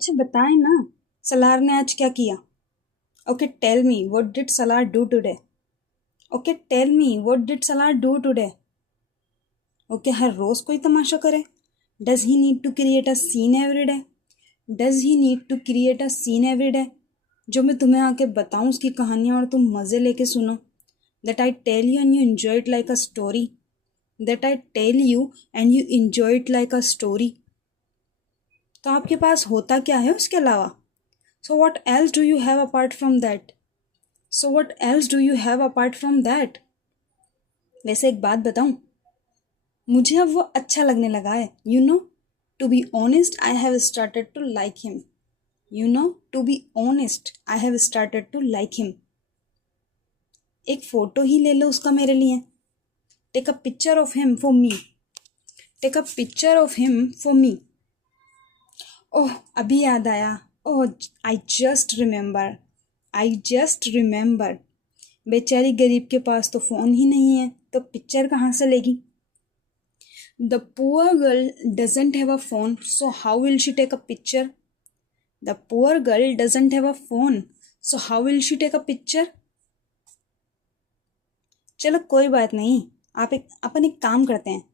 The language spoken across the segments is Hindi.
अच्छा बताएं ना, सलार ने आज क्या किया? Okay tell me what did Salaar do today? Okay tell me what did Salaar do today? Okay हर रोज कोई तमाशा करे? Does he need to create a scene every day? Does he need to create a scene every day? जो मैं तुम्हें आके बताऊं उसकी कहानियां और तुम मजे लेके सुनो? That I tell you and you enjoy it like a story? That I tell you and you enjoy it like a story? तो आपके पास होता क्या है उसके अलावा? So what else do you have apart from that? So what else do you have apart from that? वैसे एक बात बताऊं, मुझे अब वो अच्छा लगने लगा है. To be honest, I have started to like him. To be honest, I have started to like him. एक फोटो ही ले लो उसका मेरे लिए. Take a picture of him for me. Take a picture of him for me. ओह अभी याद आया. ओह आई जस्ट रिमेंबर. बेचारी गरीब के पास तो फ़ोन ही नहीं है, तो पिक्चर कहाँ से लेगी? The poor girl doesn't have a phone, so how will she take a picture? The poor girl doesn't have a phone, so how will she take a picture? चलो कोई बात नहीं, अपन एक काम करते हैं.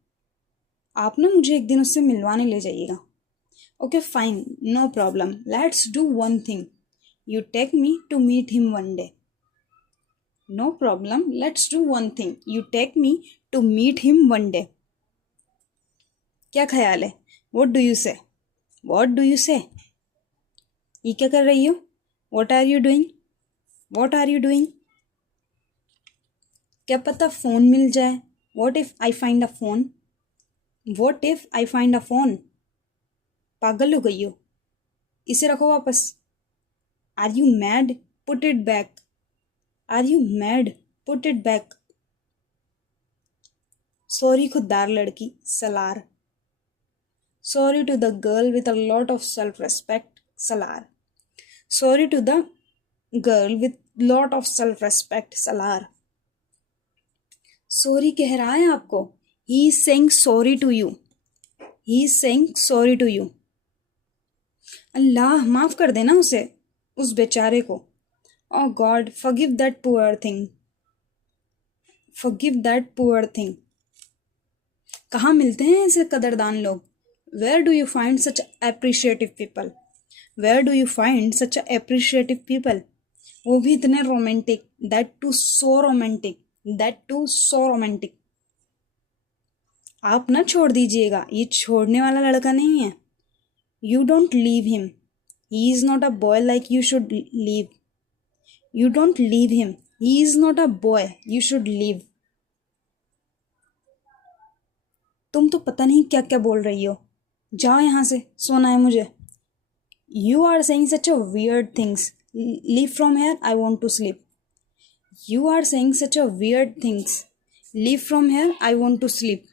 आप ना मुझे एक दिन उससे मिलवाने ले जाइएगा. Okay fine, no problem. Let's do one thing. You take me to meet him one day. No problem. Let's do one thing. You take me to meet him one day. क्या ख्याल है? What do you say? What do you say? ये क्या कर रही हो? What are you doing? What are you doing? क्या पता फोन मिल जाए? What if I find a phone? What if I find a phone? पागल हो गई हो? इसे रखो वापस. Are you mad? Put it back. Are you mad? Put it back. Sorry खुददार लड़की Salaar. Sorry to the girl with a lot of self-respect, Salar. Sorry to the girl with lot of self-respect, Salar. Sorry कह रहा है आपको. He is saying sorry to you. He is saying sorry to you. अल्लाह माफ कर देना उसे, उस बेचारे को. Oh God, forgive that poor thing. Forgive that poor thing. कहाँ मिलते हैं ऐसे कदरदान लोग? Where do you find such appreciative people? Where do you find such appreciative people? वो भी इतने romantic. That too so romantic. That too so romantic. आप ना छोड़ दीजिएगा, ये छोड़ने वाला लड़का नहीं है. You don't leave him. He is not a boy like you should leave. You don't leave him. He is not a boy you should leave. तुम तो पता नहीं क्या क्या बोल रही हो. जाओ यहाँ से, सोना है मुझे. You are saying such a weird things. Leave from here, I want to sleep. You are saying such a weird things. Leave from here, I want to sleep.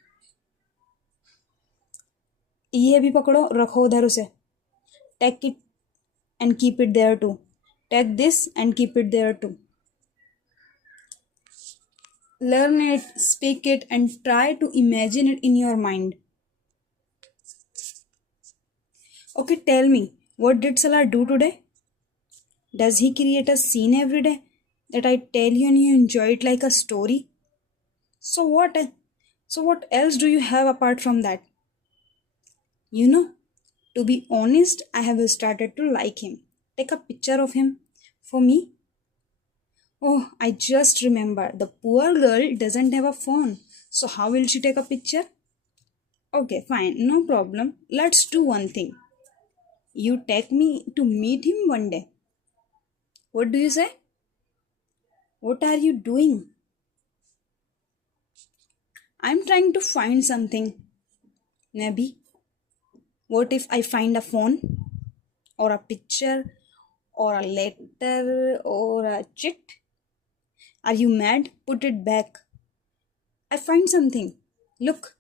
ये भी पकड़ो, रखो उधर उसे. Take it and keep it there too. Take this and keep it there too. Learn it, speak it, and try to imagine it in your mind. Okay, tell me, what did Salah do today? Does he create a scene every day that I tell you and you enjoy it like a story? So what? So what else do you have apart from that? To be honest, I have started to like him. Take a picture of him for me. Oh, I just remember. The poor girl doesn't have a phone. So how will she take a picture? Okay, fine, no problem. Let's do one thing. You take me to meet him one day. What do you say? What are you doing? I'm trying to find something. Maybe. What if I find a phone? Or a picture? Or a letter? Or a chit? Are you mad? Put it back. I find something. Look.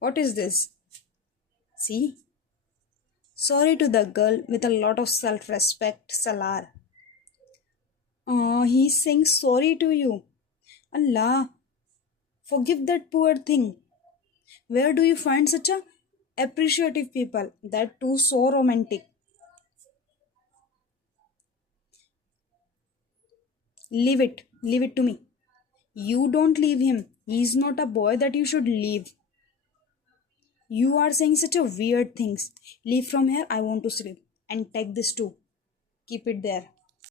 What is this? See? Sorry to the girl with a lot of self-respect, Salar. Oh, he's saying sorry to you. Allah, forgive that poor thing. Where do you find such a appreciative people? That too so romantic. Leave it to me. You don't leave him. He's not a boy that you should leave. You are saying such a weird things. Leave from here, I want to sleep. And take this too. Keep it there.